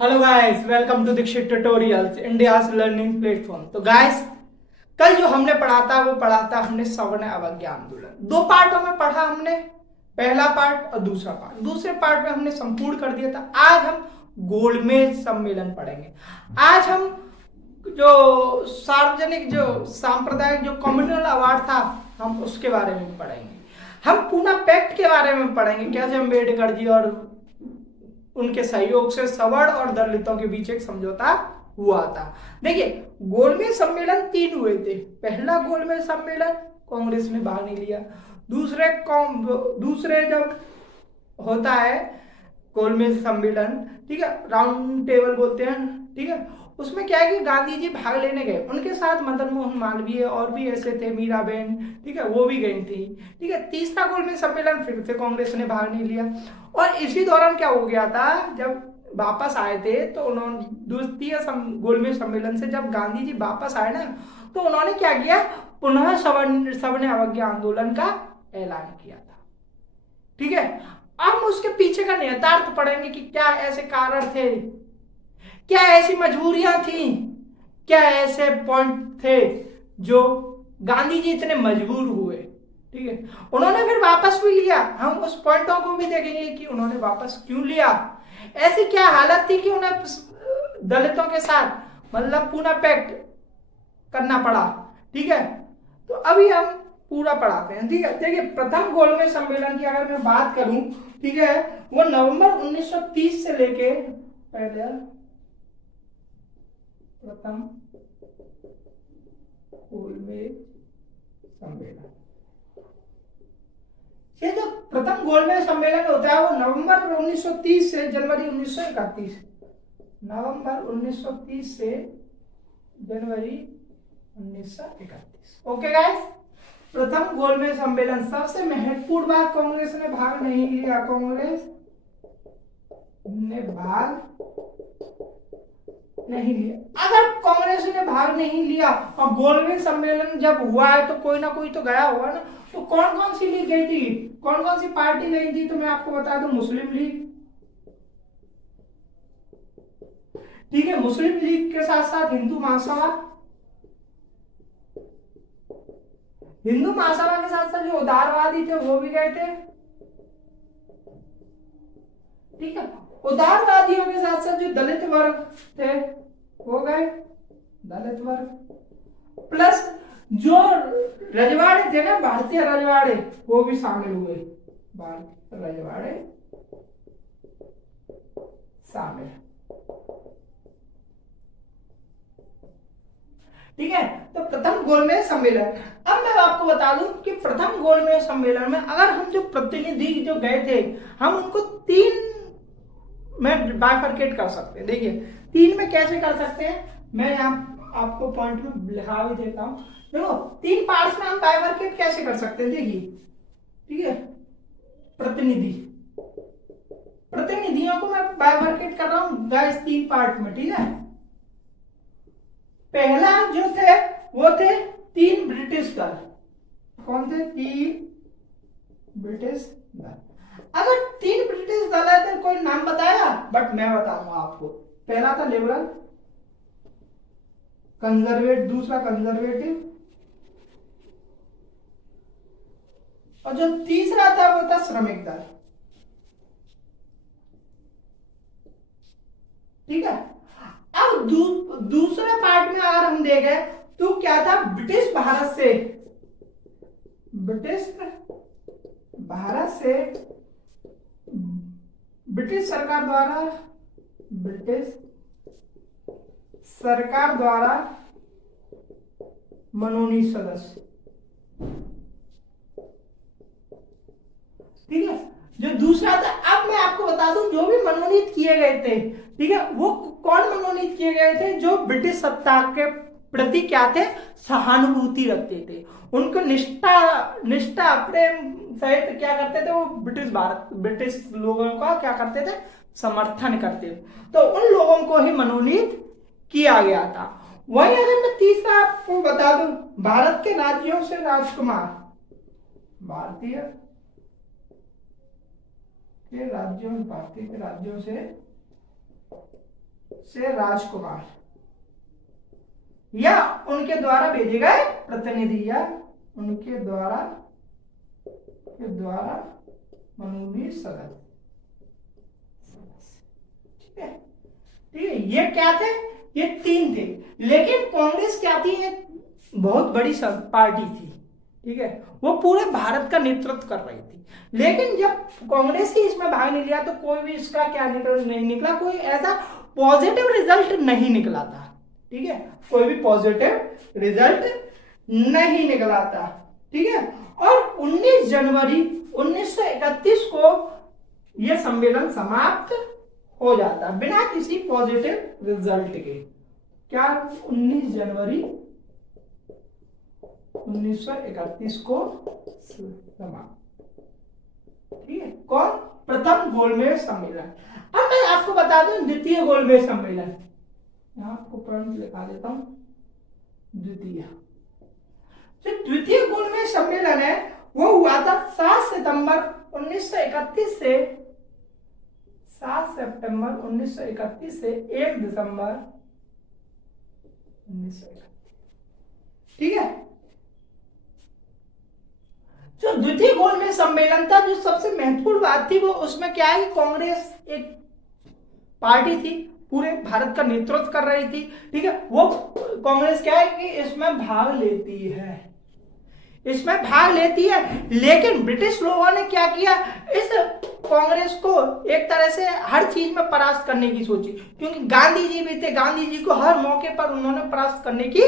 Hello guys, welcome to Dikshit tutorials, India's learning platform. तो guys, कल जो हमने पढ़ा था वो पढ़ा था हमने सवर्ण अवज्ञा आंदोलन। दो पार्टों में पढ़ा हमने, पहला पार्ट और दूसरा पार्ट। दूसरे पार्ट में हमने संपूर्ण कर दिया था। आज हम गोलमेज सम्मेलन पढ़ेंगे। आज हम जो सार्वजनिक जो सांप्रदायिक जो कम्युनल अवार्ड था हम उसके बारे में पढ़ेंगे। हम पूना पैक्ट के बारे में पढ़ेंगे, कैसे अम्बेडकर जी और उनके सहयोग से सवर्ण और दलितों के बीच एक समझौता हुआ था। देखिए, गोलमेज सम्मेलन 3 हुए थे। पहला गोलमेज सम्मेलन कांग्रेस ने भाग नहीं लिया। दूसरे जब होता है गोलमेज सम्मेलन, ठीक है, राउंड टेबल बोलते हैं, ठीक है, उसमें क्या है कि गांधी जी भाग लेने गए, उनके साथ मदन मोहन मालवीय और भी ऐसे थे, मीराबेन, ठीक है, वो भी गई थी, ठीक है। तीसरा गोलमेज सम्मेलन फिर से कांग्रेस ने भाग नहीं लिया। और इसी दौरान क्या हो गया था, जब वापस आए थे तो उन्होंने द्वितीय गोलमेज सम्मेलन से जब गांधी जी वापस आए ना, तो उन्होंने क्या किया, पुनः सवर्ण अवज्ञा आंदोलन का ऐलान किया था, ठीक है। अब उसके पीछे का निहितार्थ पढ़ेंगे कि क्या ऐसे कारण थे, क्या ऐसी मजबूरियां थी, क्या ऐसे पॉइंट थे जो गांधी जी इतने मजबूर हुए, ठीक है। उन्होंने फिर वापस भी लिया, हम उस पॉइंटों को भी देखेंगे कि उन्होंने वापस क्यों लिया। ऐसी क्या हालत थी कि उन्हें दलितों के साथ मतलब पूना पैक्ट करना पड़ा, ठीक है। तो अभी हम पूरा पढ़ाते हैं, ठीक है। देखिए, प्रथम गोलमेज सम्मेलन की अगर मैं बात करूं, ठीक है, वो नवंबर 1930 से लेके पहले प्रथम गोलमेज सम्मेलन, ये जो प्रथम गोलमेज सम्मेलन होता है वो नवंबर 1930 से जनवरी 1931, नवंबर 1930 से जनवरी 1931। ओके गाइस, प्रथम गोलमेज सम्मेलन। सबसे महत्वपूर्ण बात, कांग्रेस ने भाग नहीं लिया, कांग्रेस ने भाग नहीं लिया। अगर कांग्रेस ने भाग नहीं लिया और गोलमेज सम्मेलन जब हुआ है तो कोई ना कोई तो गया होगा ना। तो कौन कौन सी लीग गई थी, कौन कौन सी पार्टी गई थी, तो मैं आपको बता दूं, मुस्लिम लीग, ठीक है, मुस्लिम लीग के साथ साथ हिंदू महासभा, हिंदू महासभा के साथ साथ जो उदारवादी थे वो भी गए थे, ठीक है। उदारवादियों के साथ साथ जो दलित वर्ग थे वो गए, दलित वर्ग, प्लस जो रजवाड़े थे ना, भारतीय रजवाड़े, वो भी शामिल हुए, भारतीय रजवाड़े शामिल, ठीक है। तो प्रथम गोलमेज सम्मेलन। अब मैं आपको बता दूं कि प्रथम गोलमेज सम्मेलन में अगर हम जो प्रतिनिधि जो गए थे, हम उनको 3 में बाइफरकेट कर सकते हैं। देखिए, 3 में कैसे कर सकते हैं, मैं यहाँ आपको पॉइंट में लिखा भी देता हूं। देखो, 3 पार्ट्स में हम बाइफरकेट कैसे कर सकते हैं, देखिए, ठीक है। प्रतिनिधि, प्रतिनिधियों को मैं बाइफरकेट कर रहा हूं गाइस 3 पार्ट में, ठीक है। पहला जो थे वो थे 3 ब्रिटिश दल। कौन थे? 3 ब्रिटिश दल। अगर 3 ब्रिटिश दल है तो कोई नाम बताया, बट मैं बताऊंगा आपको। पहला था लिबरल, कंजर्वेटिव, दूसरा कंजर्वेटिव, और जो तीसरा था वो था श्रमिक दल, ठीक है। अब दूसरे पार्ट में अगर हम देखें तो क्या था, ब्रिटिश भारत से, ब्रिटिश भारत से ब्रिटिश सरकार द्वारा, ब्रिटिश सरकार द्वारा मनोनीत सदस्य, ठीक है। जो दूसरा था, अब मैं आपको बता दूं, जो भी मनोनीत किए गए थे, ठीक है, वो कौन मनोनीत किए गए थे, जो ब्रिटिश सत्ता के प्रति क्या थे, सहानुभूति रखते थे, उनको निष्ठा प्रेम सहित क्या करते थे, वो ब्रिटिश लोगों का क्या करते थे, समर्थन करते थे। तो उन लोगों को ही मनोनीत किया गया था। वहीं अगर मैं तीसरा आपको बता दूं, भारत के राज्यों से राजकुमार, भारतीय के राज्यों, भारतीय के राज्यों से से राजकुमार या उनके द्वारा भेजे गए प्रतिनिधि या उनके द्वारा मनोनीत सदस्य। ठीक है, ठीक है, ये क्या थे? ये 3 थे। लेकिन कांग्रेस क्या थी? एक बहुत बड़ी पार्टी थी, ठीक है, वो पूरे भारत का नेतृत्व कर रही थी। लेकिन जब कांग्रेस ही इसमें भाग नहीं लिया तो कोई भी इसका क्या नहीं निकला, कोई ऐसा पॉजिटिव रिजल्ट नहीं निकला था। ठीक है, कोई भी पॉजिटिव रिजल्ट नहीं निकला था। ठीक है, और 19 जनवरी 1931 को यह सम्मेलन समाप्त हो जाता बिना किसी पॉजिटिव रिजल्ट के। क्या? 19 जनवरी 1931 को समाप्त। ठीक है, कौन? प्रथम गोलमेज सम्मेलन। अब मैं आपको बता दूं द्वितीय गोलमेज सम्मेलन, यहां आपको पॉइंट लिखा देता हूं। द्वितीय जो द्वितीय गोलमेज सम्मेलन है वो हुआ था 7 सितंबर 1931 से 7 सितंबर 1931 से 1 दिसंबर 1931। ठीक है, जो द्वितीय गोलमेज सम्मेलन था, जो सबसे महत्वपूर्ण बात थी वो उसमें क्या है कि कांग्रेस एक पार्टी थी, पूरे भारत का नेतृत्व कर रही थी। ठीक है, वो कांग्रेस क्या है कि इसमें भाग लेती है, इसमें भाग लेती है। लेकिन ब्रिटिश लोगों ने क्या किया, इस कांग्रेस को एक तरह से हर चीज में परास्त करने की सोची, क्योंकि गांधी जी भी थे, गांधी जी को हर मौके पर उन्होंने परास्त करने की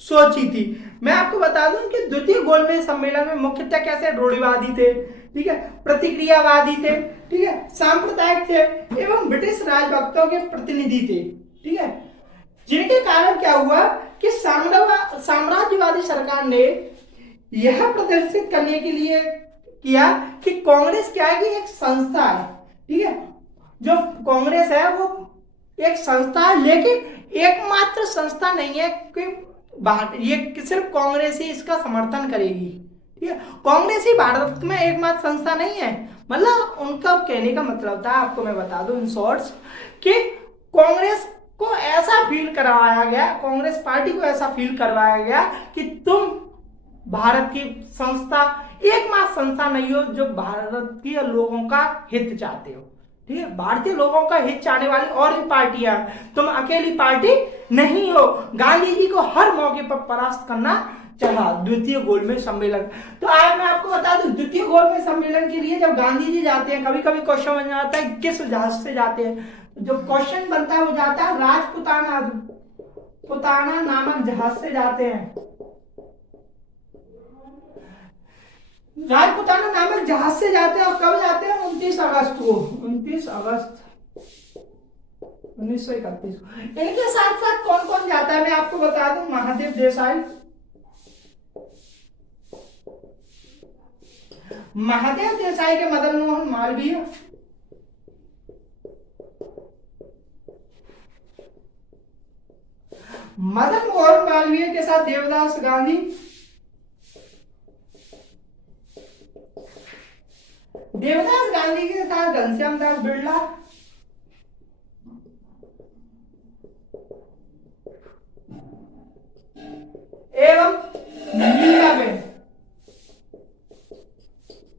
सोची थी। मैं आपको बता दूं कि द्वितीय गोलमेज सम्मेलन में मुख्यतः कैसे रूढ़िवादी थे, ठीक है, प्रतिक्रियावादी थे, ठीक है, सांप्रदायिक थे एवं ब्रिटिश राजभक्तों के प्रतिनिधि थे। ठीक है, जिनके कारण क्या हुआ कि साम्राज्यवादी सरकार ने यह प्रदर्शित करने के लिए किया कि कांग्रेस क्या है कि एक संस्था है। ठीक है, जो कांग्रेस है वो एक संस्था है, लेकिन एकमात्र संस्था नहीं है कि ये सिर्फ कांग्रेस ही इसका समर्थन करेगी। ठीक है, कांग्रेस ही भारत में एकमात्र संस्था नहीं है। मतलब उनका कहने का मतलब था, आपको मैं बता दूं इन शॉर्ट्स, कि कांग्रेस को ऐसा फील करवाया गया, कांग्रेस पार्टी को ऐसा फील करवाया गया कि तुम भारत की संस्था एकमात्र संस्था नहीं हो जो भारतीय लोगों का हित चाहते हो। ठीक है, भारतीय लोगों का हित चाहने वाली और भी पार्टियां, तुम अकेली पार्टी नहीं हो। गांधी जी को हर मौके पर परास्त करना चाहा द्वितीय गोलमेज सम्मेलन। तो आज मैं आपको बता दूं द्वितीय गोलमेज सम्मेलन के लिए जब गांधी जी जाते हैं, कभी कभी क्वेश्चन बन जाता है किस जहाज से जाते हैं, जो क्वेश्चन बनता है वो जाता है राजपुताना नामक जहाज से जाते हैं। राजपुताना नामक जहाज से जाते हैं, और कब जाते हैं? 29 अगस्त को, 29 अगस्त 1931 को। इनके साथ साथ कौन कौन जाता है मैं आपको बता दूं, महादेव देसाई, महादेव देसाई के मदन मोहन मालवीय, मदन मोहन मालवीय के साथ देवदास गांधी, देवदास गांधी के साथ घनश्याम दास बिरला, एवं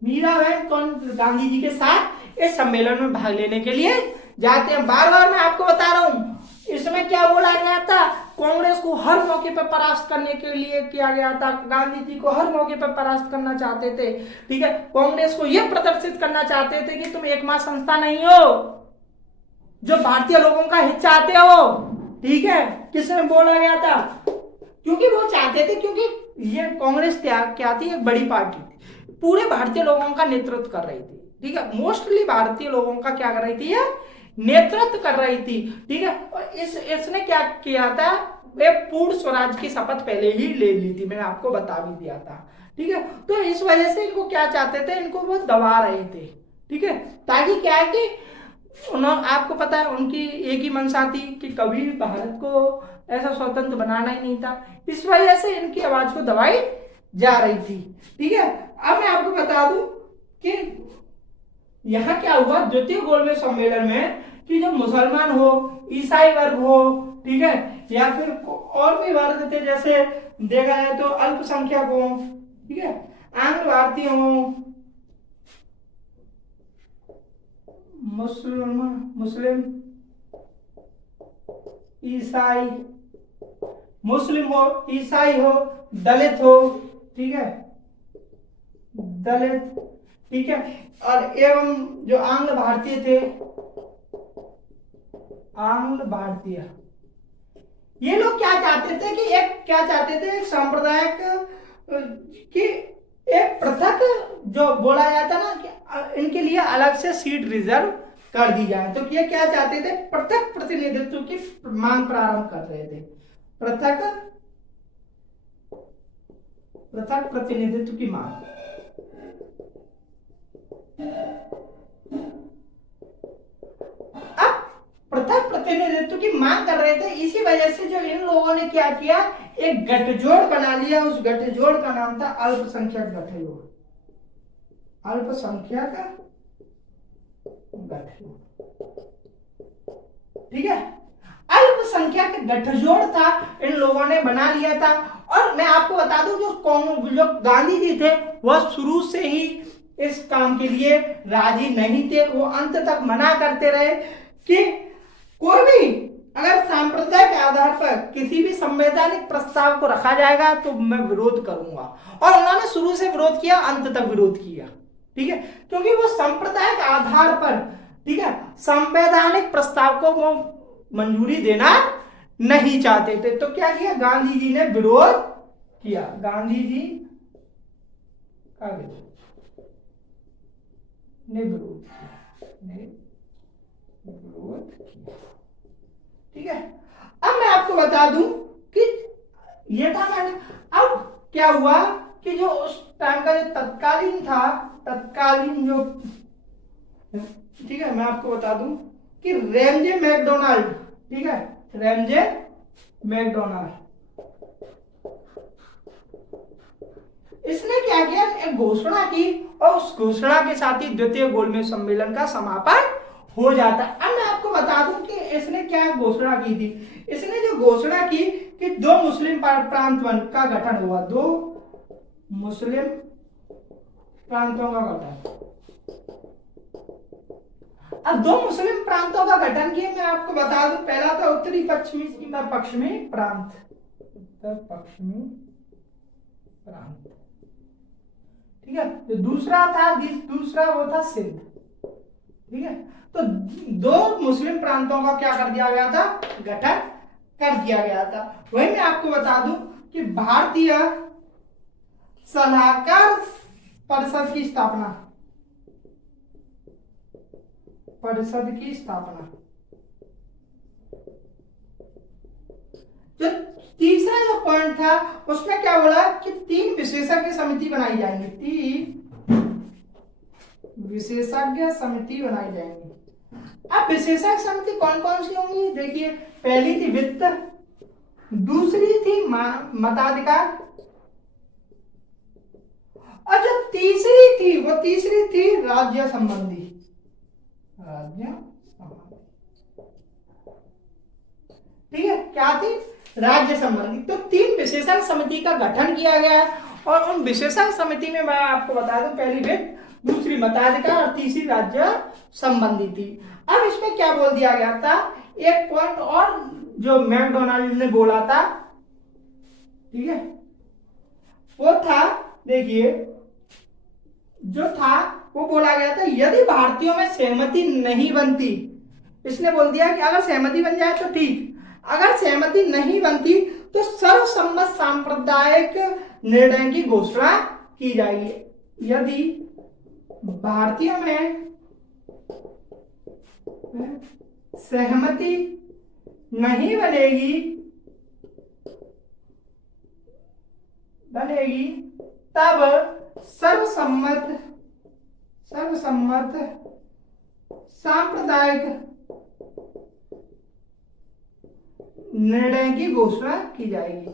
मीराबेन कौन गांधी जी के साथ इस सम्मेलन में भाग लेने के लिए जाते हैं। बार बार मैं आपको बता रहा हूं, इसमें क्या बोला गया था, कांग्रेस को हर मौके पर परास्त करने के लिए किया गया था, गांधी जी को हर मौके पर परास्त करना चाहते थे। ठीक है, कांग्रेस को यह प्रदर्शित करना चाहते थे कि तुम एकमात्र संस्था नहीं हो जो भारतीय लोगों का हित चाहते हो। ठीक है, किसने बोला गया था? क्योंकि वो चाहते थे, क्योंकि ये कांग्रेस क्या थी, एक बड़ी पार्टी थी, पूरे भारतीय लोगों का नेतृत्व कर रही थी। ठीक है, मोस्टली भारतीय लोगों का क्या कर रही थी, ये नेतृत्व कर रही थी। ठीक है, और इसने क्या किया था, वे पूर्ण स्वराज की शपथ पहले ही ले ली थी, मैंने आपको बता भी दिया था। ठीक है, तो इस वजह से इनको क्या चाहते थे, इनको वो दबा रहे थे। ठीक है, ताकि क्या है कि आपको पता है उनकी एक ही मंशा थी कि कभी भारत को ऐसा स्वतंत्र बनाना ही नहीं था, इस वजह से इनकी आवाज को दबाई जा रही थी। ठीक है, अब मैं आपको बता दूं कि यहां क्या हुआ, द्वितीय गोलमेज सम्मेलन में कि जो मुसलमान हो, ईसाई वर्ग हो, ठीक है, या फिर और भी वर्ग थे, जैसे देखा जाए तो अल्पसंख्यक हो, ठीक है, आंग्ल भारतीय हो, मुस्लिम, ईसाई, मुस्लिम हो, ईसाई हो, दलित हो, ठीक है, दलित, ठीक है, और एवं जो आंग्ल भारतीय थे, आंग्ल भारतीय, ये लोग क्या चाहते थे कि एक सांप्रदायिक कि एक पृथक जो बोला जाता ना कि इनके लिए अलग से सीट रिजर्व कर दी जाए। तो ये क्या चाहते थे, पृथक प्रतिनिधित्व की मांग प्रारंभ कर रहे थे, पृथक प्रतिनिधित्व की मांग। अब पृथक प्रतिनिधित्व की मांग कर रहे थे, इसी वजह से जो इन लोगों ने क्या किया, एक गठजोड़ बना लिया। उस गठजोड़ का नाम था अल्पसंख्यक गठजोड़, अल्पसंख्यक गठजोड़, ठीक है, अल्पसंख्यक गठजोड़ था, इन लोगों ने बना लिया था। और मैं आपको बता दूं, जो गांधी जी थे वह शुरू से ही इस काम के लिए राजी नहीं थे। वो अंत तक मना करते रहे कि कोई भी अगर सांप्रदायिक आधार पर किसी भी संवैधानिक प्रस्ताव को रखा जाएगा तो मैं विरोध करूंगा। और उन्होंने शुरू से विरोध किया, अंत तक विरोध किया, ठीक है, क्योंकि वो सांप्रदायिक आधार पर, ठीक है, संवैधानिक प्रस्ताव को वो मंजूरी देना नहीं चाहते थे। तो क्या किया, गांधी जी ने विरोध किया, गांधी जी का विरोध किया, ठीक है। अब मैं आपको बता दूं कि ये था मैंने, अब क्या हुआ कि जो उस टाइम का जो तत्कालीन था, तत्कालीन जो, ठीक है, मैं आपको बता दूं कि रैमजे मैकडोनाल्ड, ठीक है, रैमजे मैकडोनाल्ड, इसने क्या किया, एक घोषणा की और उस घोषणा के साथ ही द्वितीय गोलमेज सम्मेलन का समापन हो जाता। अब मैं आपको बता दूं कि इसने क्या घोषणा की थी। इसने जो घोषणा की कि दो मुस्लिम प्रांत का गठन हुआ, दो मुस्लिम प्रांतों का गठन। अब दो मुस्लिम प्रांतों का गठन किया, मैं आपको बता दूं, पहला था उत्तरी पश्चिमी प्रांत, उत्तर पश्चिमी प्रांत, ठीक है, तो दूसरा वो था सिंध, ठीक है। तो दो मुस्लिम प्रांतों का क्या कर दिया गया था, गठन कर दिया गया था। वही मैं आपको बता दूं कि भारतीय सलाहकार परिषद की स्थापना, जो तीसरा जो पॉइंट था उसमें क्या बोला कि 3 विशेषज्ञ समिति बनाई जाएंगी, 3 विशेषज्ञ समिति बनाई जाएंगी। अब विशेषज्ञ समिति कौन कौन सी होंगी, देखिए, पहली थी वित्त, दूसरी थी मताधिकार, और जो तीसरी थी राज्य संबंधी, ठीक है, क्या थी, राज्य संबंधी। तो 3 विशेषज्ञ समिति का गठन किया गया और उन विशेषज्ञ समिति में मैं आपको बता दूं, पहली वित्त, दूसरी मताधिकार और तीसरी राज्य संबंधी थी। अब इसमें क्या बोल दिया गया था, एक पॉइंट और जो मैकडोनाल्ड ने बोला था, ठीक है, वो था, देखिए, जो था वो बोला गया था, यदि भारतीयों में सहमति नहीं बनती, इसने बोल दिया कि अगर सहमति बन जाए तो ठीक, अगर सहमति नहीं बनती तो सर्वसम्मत सांप्रदायिक निर्णय की घोषणा की जाएगी। यदि भारतीयों में सहमति नहीं बनेगी तब सर्वसम्मत सांप्रदायिक निर्णय की घोषणा की जाएगी,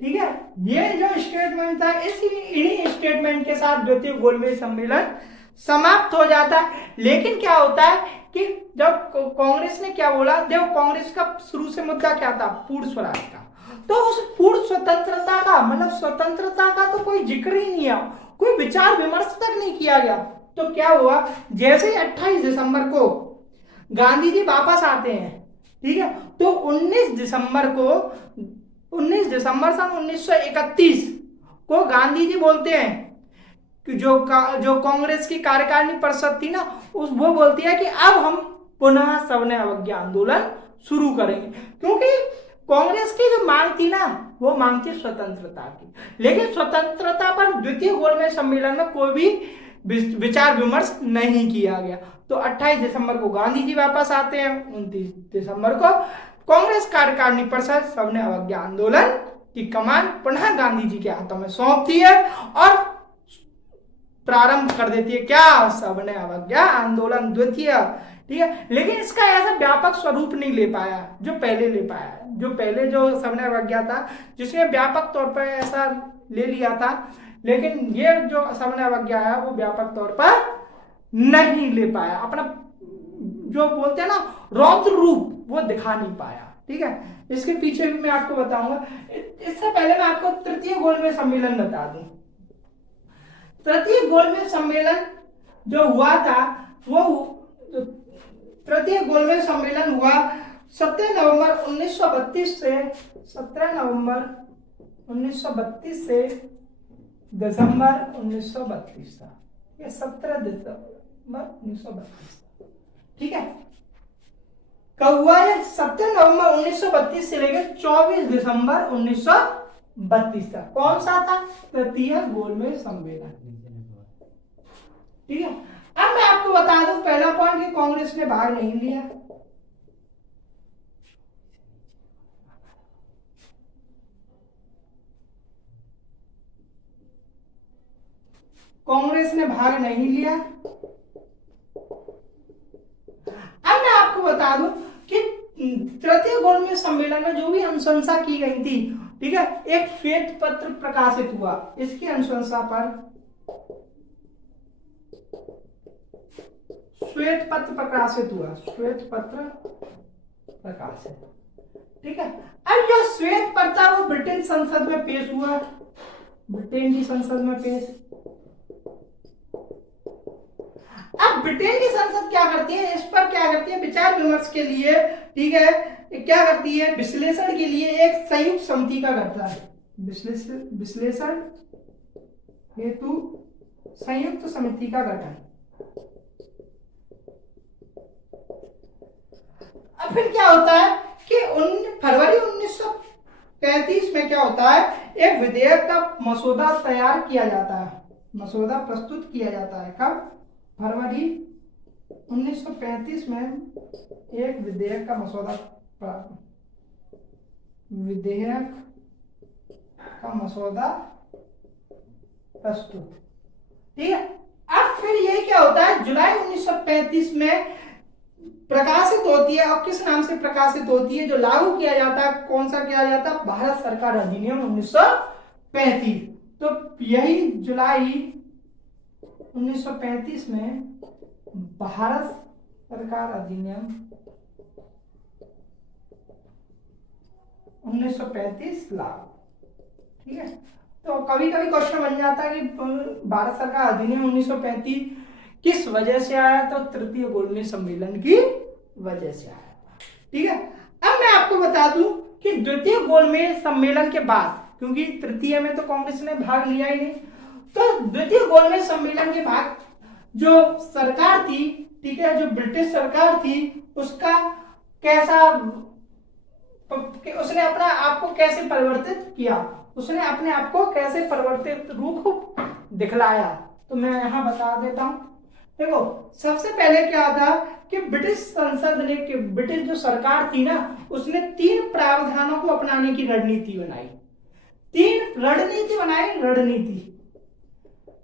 ठीक है। ये जो स्टेटमेंट था, इन्हीं स्टेटमेंट के साथ द्वितीय गोलमेज सम्मेलन समाप्त हो जाता है। लेकिन क्या होता है कि जब कांग्रेस ने क्या बोला, देखो कांग्रेस का शुरू से मुद्दा क्या था, पूर्ण स्वराज का। तो उस पूर्ण स्वतंत्रता का मतलब स्वतंत्रता का तो कोई जिक्र ही नहीं है, कोई विचार विमर्श तक नहीं किया गया। तो क्या हुआ, जैसे ही 28 दिसंबर को गांधी जी वापस आते हैं, ठीक है, तो 19 दिसंबर सन 1931 को गांधी जी बोलते हैं कि जो कांग्रेस की कार्यकारिणी परिषद थी ना, वो बोलती है कि अब हम पुनः सविनय अवज्ञा आंदोलन शुरू करेंगे। क्योंकि कांग्रेस की जो मांग थी ना, वो मांग थी स्वतंत्रता की, लेकिन स्वतंत्रता पर द्वितीय गोलमेज सम्मेलन में कोई भी विचार विमर्श नहीं किया गया। तो 28 दिसंबर को गांधी जी वापस आते हैं, 29 दिसंबर को कांग्रेस कार्यकारिणी परिषद सविनय अवज्ञा आंदोलन की कमान पुनः गांधी जी के हाथों में सौंपती है और प्रारंभ कर देती है क्या, सविनय अवज्ञा आंदोलन द्वितीय। ठीक है, लेकिन इसका ऐसा व्यापक स्वरूप नहीं ले पाया जो पहले ले पाया। जो पहले जो सविनय अवज्ञा था, जिसने व्यापक तौर पर ऐसा ले लिया था, लेकिन ये जो सविनय अवज्ञा है वो व्यापक तौर पर नहीं ले पाया, अपना जो बोलते हैं ना रौद्र रूप वो दिखा नहीं पाया। ठीक है, इसके पीछे भी मैं आपको बताऊंगा। इससे पहले मैं आपको तृतीय गोलमेज सम्मेलन बता दूं। तृतीय गोलमेज सम्मेलन जो हुआ था, वो तृतीय गोलमेज सम्मेलन हुआ 17 नवंबर 1932 से 17 नवंबर 1932 से दिसंबर 1932 था। ये 17 दिसंबर 1932। ठीक है, कब हुआ ये, 17 नवंबर 1932 से लेकर 24 दिसंबर 1932 तक। कौन सा था, तृतीय गोलमेज सम्मेलन। ठीक है, अब मैं आपको बता दूं पहला पॉइंट कि कांग्रेस ने भाग नहीं लिया। कांग्रेस ने भाग नहीं लिया। अब मैं आपको बता दूं कि तृतीय गोलमेज सम्मेलन में जो भी अनुशंसा की गई थी, ठीक है, एक श्वेत पत्र प्रकाशित हुआ। इसकी अनुशंसा पर श्वेत पत्र प्रकाशित हुआ, श्वेत पत्र प्रकाशित। ठीक है, अब जो श्वेत पत्र था वो ब्रिटेन संसद में पेश हुआ, ब्रिटेन की संसद में पेश। अब ब्रिटेन की संसद क्या करती है, इस पर क्या करती है, विचार विमर्श के लिए, ठीक है, क्या करती है, विश्लेषण के लिए एक संयुक्त समिति का गठन है। विश्लेषण हेतु संयुक्त समिति का गठन। अब फिर क्या होता है कि फरवरी 1935 में क्या होता है, एक विधेयक का मसौदा तैयार किया जाता है, मसौदा प्रस्तुत किया जाता है। कब, फरवरी 1935 में एक विधेयक का मसौदा प्रस्तुत। ठीक है, अब फिर ये क्या होता है, जुलाई 1935 में प्रकाशित होती है। और किस नाम से प्रकाशित होती है, जो लागू किया जाता है, कौन सा किया जाता है, भारत सरकार अधिनियम 1935। तो यही जुलाई 1935 में भारत सरकार अधिनियम 1935 लागू। ठीक है, तो कभी कभी क्वेश्चन बन जाता है कि भारत सरकार अधिनियम 1935 किस वजह से आया, तो तृतीय गोलमेज सम्मेलन की वजह से आया। ठीक है, अब मैं आपको बता दूं कि द्वितीय गोलमेज सम्मेलन के बाद, क्योंकि तृतीय में तो कांग्रेस ने भाग लिया ही नहीं, तो द्वितीय गोलमेज सम्मेलन के बाद जो सरकार थी, ठीक है, जो ब्रिटिश सरकार थी, उसका कैसा, उसने अपना आप को कैसे परिवर्तित किया, उसने अपने आप को कैसे परिवर्तित रूप दिखलाया, तो मैं यहां बता देता हूं। देखो, सबसे पहले क्या था कि ब्रिटिश संसद ने, कि ब्रिटिश जो सरकार थी ना, उसने 3 प्रावधानों को अपनाने की रणनीति बनाई। 3 रणनीति बनाई।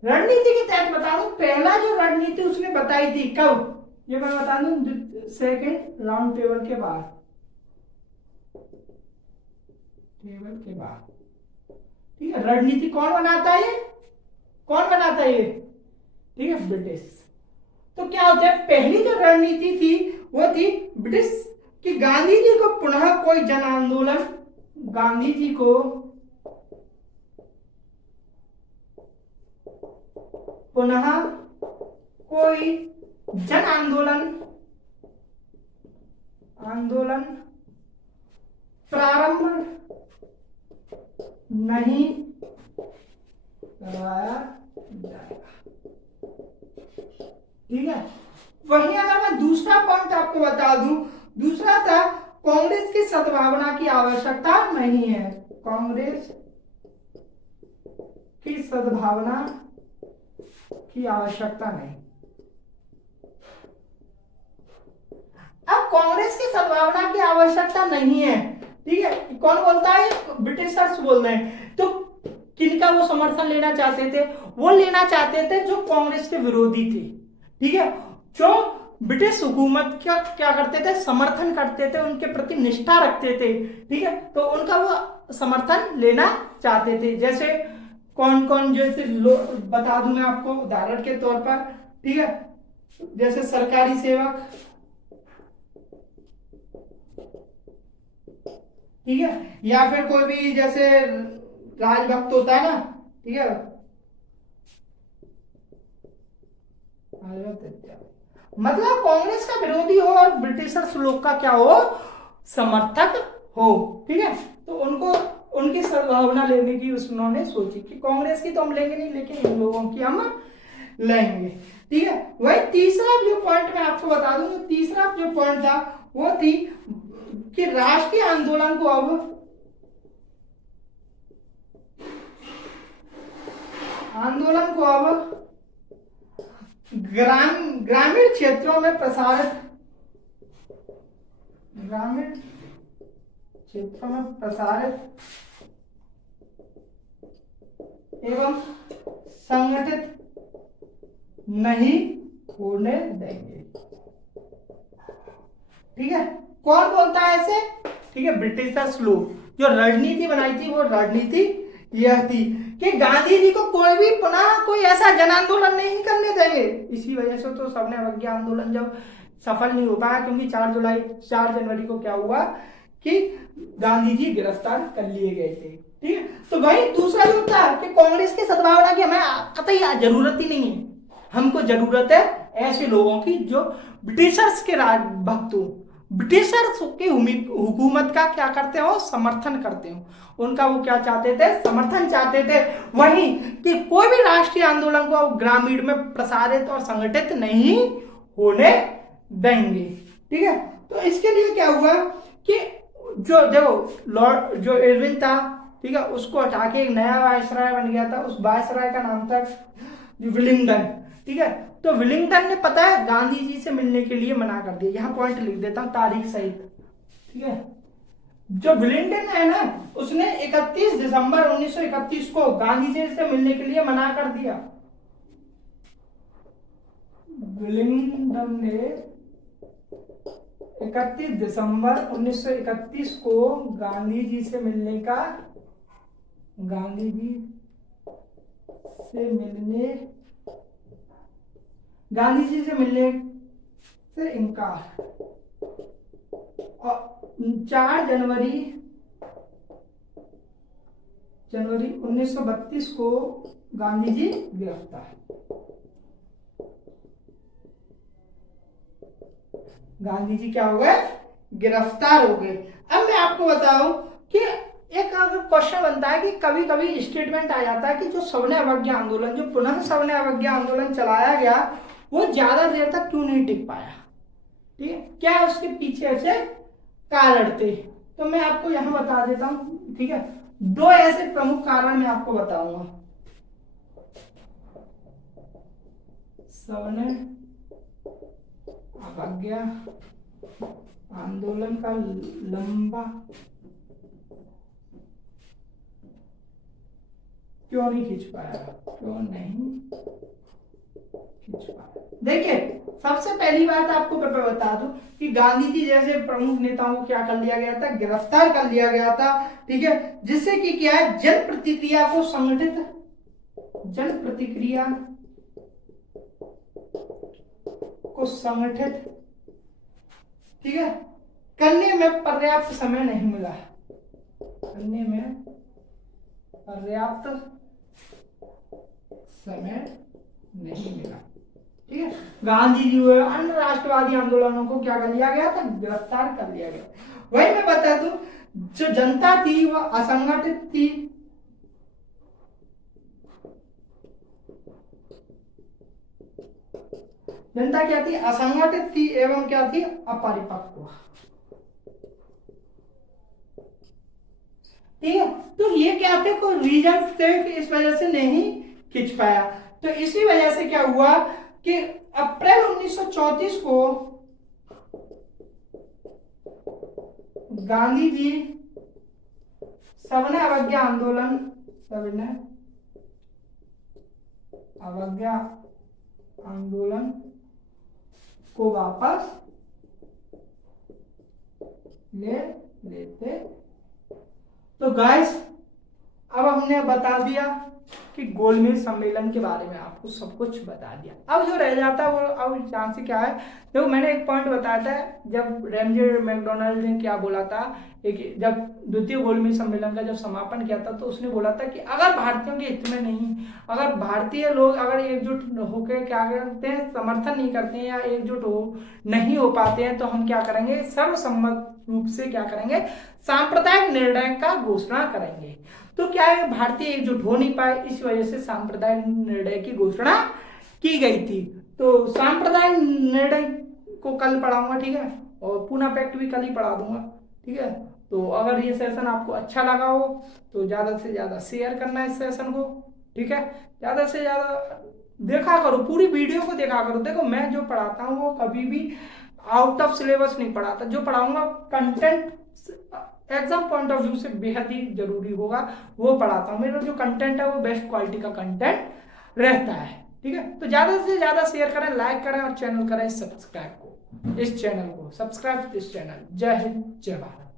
रणनीति के तहत बता दूं, पहला जो रणनीति उसने बताई थी, कब, ये मैं बता दूं, सेकेंड राउंड टेबल के बाद, ठीक है। रणनीति कौन बनाता है, ये कौन बनाता है ये, ठीक है, ब्रिटिश। तो क्या होता है, पहली जो रणनीति थी वो थी ब्रिटिश कि गांधी जी को पुनः कोई जन आंदोलन, गांधी जी को पुनः कोई जन आंदोलन प्रारंभ नहीं करवाया जाएगा। ठीक है। वहीं अगर मैं दूसरा पॉइंट आपको बता दूं, दूसरा था कांग्रेस की सद्भावना की आवश्यकता नहीं है, कांग्रेस की सद्भावना की आवश्यकता नहीं। अब कांग्रेस की सद्भावना की आवश्यकता नहीं है, ठीक है, कौन बोलता है, ब्रिटिशर्स बोल रहे हैं। तो किनका वो समर्थन लेना चाहते थे, वो लेना चाहते थे जो कांग्रेस के विरोधी थे, ठीक है, जो ब्रिटिश हुकूमत का क्या करते थे, समर्थन करते थे, उनके प्रति निष्ठा रखते थे, ठीक है, तो उनका वो समर्थन लेना चाहते थे। जैसे कौन कौन, जैसे बता दूं मैं आपको उदाहरण के तौर पर, ठीक है, जैसे सरकारी सेवक, ठीक है, या फिर कोई भी जैसे राजभक्त होता है ना, ठीक है, मतलब कांग्रेस का विरोधी हो और ब्रिटिशर्स लोग का क्या हो, समर्थक हो, ठीक है, तो उनको उनकी सद्भावना लेने की उन्होंने सोची कि कांग्रेस की तो हम लेंगे नहीं, लेकिन इन लोगों की हम लेंगे, ठीक है। वही तीसरा जो पॉइंट मैं आपको बता दूं, तीसरा जो पॉइंट था वो थी कि राष्ट्रीय आंदोलन को अब ग्रामीण क्षेत्रों में प्रसारित, ग्रामीण क्षेत्रों में प्रसारित एवं संगठित नहीं होने देंगे। ठीक है, कौन बोलता है ऐसे, ठीक है, ब्रिटिशर्स लोग। जो रणनीति बनाई थी वो रणनीति यह थी कि गांधी जी को कोई भी पुनः कोई ऐसा जन आंदोलन नहीं करने देंगे। इसी वजह से तो सबने अवज्ञा आंदोलन जब सफल नहीं हो पाया, क्योंकि 4 जनवरी को क्या हुआ कि गांधी जी गिरफ्तार कर लिए गए थे। ठीक है, तो भाई दूसरा जो था कि कांग्रेस की सद्भावना की हमें कतई जरूरत ही नहीं है, हमको जरूरत है ऐसे लोगों की जो ब्रिटिशर्स के राज भक्त हो, ब्रिटिशर्स की हुकूमत का क्या करते हो, समर्थन करते हो, उनका वो क्या चाहते थे, समर्थन चाहते थे। वहीं कि कोई भी राष्ट्रीय आंदोलन को ग्रामीण में प्रसारित और संगठित नहीं होने देंगे। ठीक है, तो इसके लिए क्या हुआ कि जो देखो लॉर्ड जो इरविन था, ठीक है, उसको हटा के एक नया वायसराय बन गया था, उस वायसराय का नाम था विलिंगडन। ठीक है, तो विलिंगडन ने पता है गांधी जी से मिलने के लिए मना कर दिया। यहां पॉइंट लिख देता हूं तारीख सहित। ठीक है, जो विलिंगडन है ना, उसने 31 दिसंबर 1931 को गांधी जी से मिलने के लिए मना कर दिया। विलिंगडन ने 31 दिसंबर 1931 को गांधी जी से मिलने का, गांधी जी से इनकार। और 4 जनवरी 1932 को गांधी जी गिरफ्तार, गांधी जी क्या हो गए, गिरफ्तार हो गए। अब मैं आपको बताऊं कि एक अगर क्वेश्चन बनता है कि कभी कभी स्टेटमेंट आ जाता है कि जो सविनय अवज्ञा आंदोलन, जो पुनः सविनय अवज्ञा आंदोलन चलाया गया, वो ज्यादा देर तक क्यों नहीं टिक पाया। ठीक है, क्या उसके पीछे ऐसे कारण थे, तो मैं आपको यहां बता देता हूं। ठीक है, 2 ऐसे प्रमुख कारण मैं आपको बताऊंगा। सविनय अवज्ञा आंदोलन का लंबा क्यों नहीं खींच पाया, क्यों नहीं खींच पाया। देखिए, सबसे पहली बात आपको बता दूं कि गांधी जी जैसे प्रमुख नेताओं को क्या कर लिया गया था, गिरफ्तार कर लिया गया था। ठीक है, जिससे कि क्या है, जन प्रतिक्रिया को संगठित, जन प्रतिक्रिया को संगठित, ठीक है, करने में पर्याप्त समय नहीं मिला, करने में पर्याप्त समय नहीं मिला, ठीक है। गांधी जी व अन्य राष्ट्रवादी आंदोलनों को क्या कर लिया गया था, गिरफ्तार कर लिया गया। वही मैं बता दूं, जो जनता थी वह असंगठित थी, जनता क्या थी, असंगठित थी एवं क्या थी, अपरिपक्व, ठीक है। तो ये क्या थे, कोई रीजन थे कि इस वजह से नहीं खींच पाया। तो इसी वजह से क्या हुआ कि अप्रैल 1934 को गांधी जी सविनय अवज्ञा आंदोलन, सविनय अवज्ञा आंदोलन को वापस ले लेते। तो गाइस अब हमने बता दिया कि गोलमेज सम्मेलन के बारे में, आपको सब कुछ बता दिया। अब जो रह जाता है वो, अब यहाँ से क्या है, देखो मैंने एक पॉइंट बताया था, जब रैमजे मैकडोनाल्ड ने क्या बोला था, एक जब द्वितीय गोलमेज सम्मेलन का जब समापन किया था तो उसने बोला था कि अगर भारतीयों के हित में नहीं, अगर भारतीय लोग अगर एकजुट होकर क्या करते हैं, समर्थन नहीं करते हैं या एकजुट हो नहीं हो पाते हैं, तो हम क्या करेंगे, सर्वसम्मत रूप से क्या करेंगे, सांप्रदायिक निर्णय का घोषणा करेंगे। तो क्या है, भारतीय एकजुट हो नहीं पाए, इस वजह से सांप्रदायिक निर्णय की घोषणा की गई थी। तो सांप्रदायिक निर्णय को कल पढ़ाऊंगा, ठीक है, और पूना पैक्ट भी कल ही पढ़ा दूंगा, ठीक है। तो अगर ये सेशन आपको अच्छा लगा हो तो ज्यादा से ज्यादा शेयर करना इस सेशन को, ठीक है, ज्यादा से ज्यादा देखा करो, पूरी वीडियो को देखा करो। देखो मैं जो पढ़ाता हूँ वो कभी भी आउट ऑफ सिलेबस नहीं पढ़ाता, जो पढ़ाऊंगा content exam point of view से बेहद ही जरूरी होगा वो पढ़ाता हूँ। मेरा जो कंटेंट है वो बेस्ट क्वालिटी का कंटेंट रहता है, ठीक है। तो ज्यादा से ज्यादा शेयर करें, लाइक करें और चैनल करें सब्सक्राइब को, इस चैनल को सब्सक्राइब, इस चैनल। जय हिंद, जय भारत।